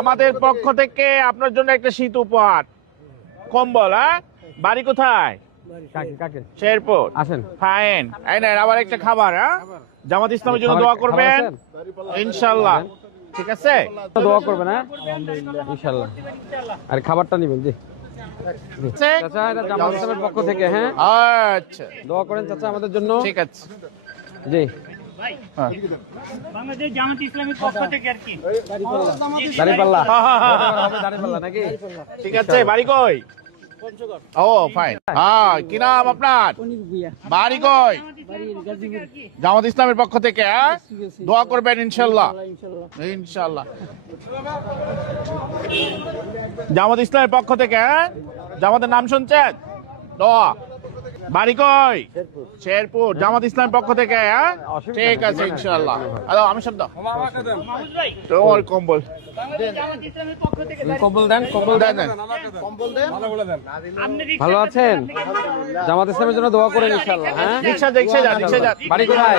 আমাদের পক্ষ থেকে আপনার জন্য একটা শীত উপহার। কম্বল হ্যাঁ? বাড়ি কোথায়? কাকে কাকে? শেরপুর। আসেন। ফাইন। এই নেন আবার একটা খাবার হ্যাঁ? জামাত ইসলামের জন্য দোয়া করবেন। ইনশাল্লাহ। ঠিক আছে? দোয়া করবেন হ্যাঁ? ইনশাল্লাহ। আর খাবারটা নেবেন জি। চাচা এটা জামাত ইসলামের পক্ষ থেকে হ্যাঁ? আচ্ছা। দোয়া করেন চাচা আমাদের জন্য। ঠিক আছে। জি। হ্যাঁ। বাংলাদেশ জামাত ইসলামের পক্ষ থেকে আর কি। দাঁড়িপাল্লা। হ্যাঁ, হ্যাঁ। হবে দাঁড়িপাল্লা নাকি? ঠিক আছে বাড়ি কই? ও ফাইন হ্যাঁ কি নাম আপনার? বাড়ি কই? জামাত ইসলামের পক্ষ থেকে হ্যাঁ? দোয়া করবেন ইনশাল্লাহ। ইনশাল্লাহ। জামাত ইসলামের পক্ষ থেকে জামাতের নাম শুনছেন? দোয়া। বাড়ি কই? শেরপুর জামাত ইসলামের পক্ষ থেকে হ্যাঁ? ঠিক আছে ইনশাল্লাহ হ্যালো আমি শব্দ তোমার কম্বল। জামাত ইসলামের কম্বল দেন। কম্বল দেন? দেন। আপনি রিক্সা ভালো আছেন? জামাত ইসলামের জন্য দোয়া করেন ইনশাল্লাহ হ্যাঁ? রিক্সা রিক্সা বাড়ি কোথায়?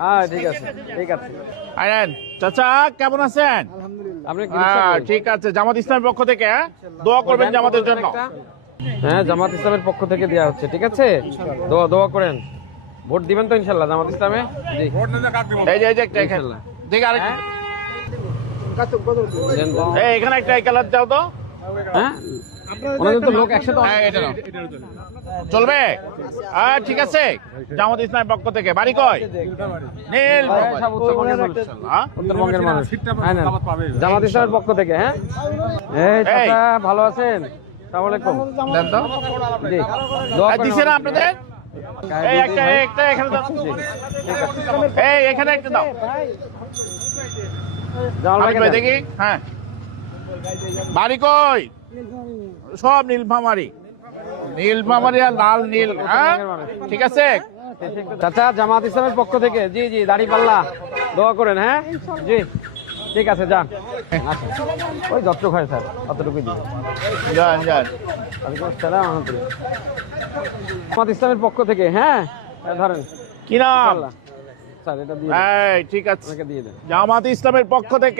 হ্যাঁ ঠিক আছে ঠিক আছে। আইন চাচা কেমন আছেন? আপনি হ্যাঁ ঠিক আছে জামাত ইসলামের পক্ষ থেকে হ্যাঁ? দোয়া করবেন জামাতের জন্য। হ্যাঁ জামাত ইসলামের পক্ষ থেকে দেওয়া হচ্ছে ঠিক আছে? দোয়া দোয়া করেন। ভোট দিবেন তো ইনশাল্লাহ জামাত ইসলামে? এখানে। একটা কালার দাও তো। হ্যাঁ? হ্যাঁ। চলবে? ঠিক আছে। জামাত ইসলামের পক্ষ থেকে। বাড়ি কয় নীল উত্তরবঙ্গের মানুষ হ্যাঁ? হ্যাঁ। জামাত ইসলামের পক্ষ থেকে হ্যাঁ? ভালো আছেন? সালাম আলাইকুম দেন তো। জি। দোয়া আর করেন দিছে না আমাদের আপনাদের? এই একটা একটা এখানে দাও। এই এখানে একটা দাও। জামাল ভাই দেখি। হ্যাঁ। বাড়ি কই? সব নীলফামারি। নীলফামারি আর লাল নীল হ্যাঁ? ঠিক আছে? চাচা জামাত ইসলামের পক্ষ থেকে। জি জি দাড়ি পাল্লা। দোয়া করেন হ্যাঁ? জি। ঠিক আছে যান। ওই যতটুকু হয় স্যার অতটুকুই দিন। যান যান। জামাত ইসলামের পক্ষ থেকে হ্যাঁ? এই ধরেন। কি নাম? স্যার এটা দিয়ে এই ঠিক আছে। দিয়ে দেন। জামাত ইসলামের পক্ষ থেকে।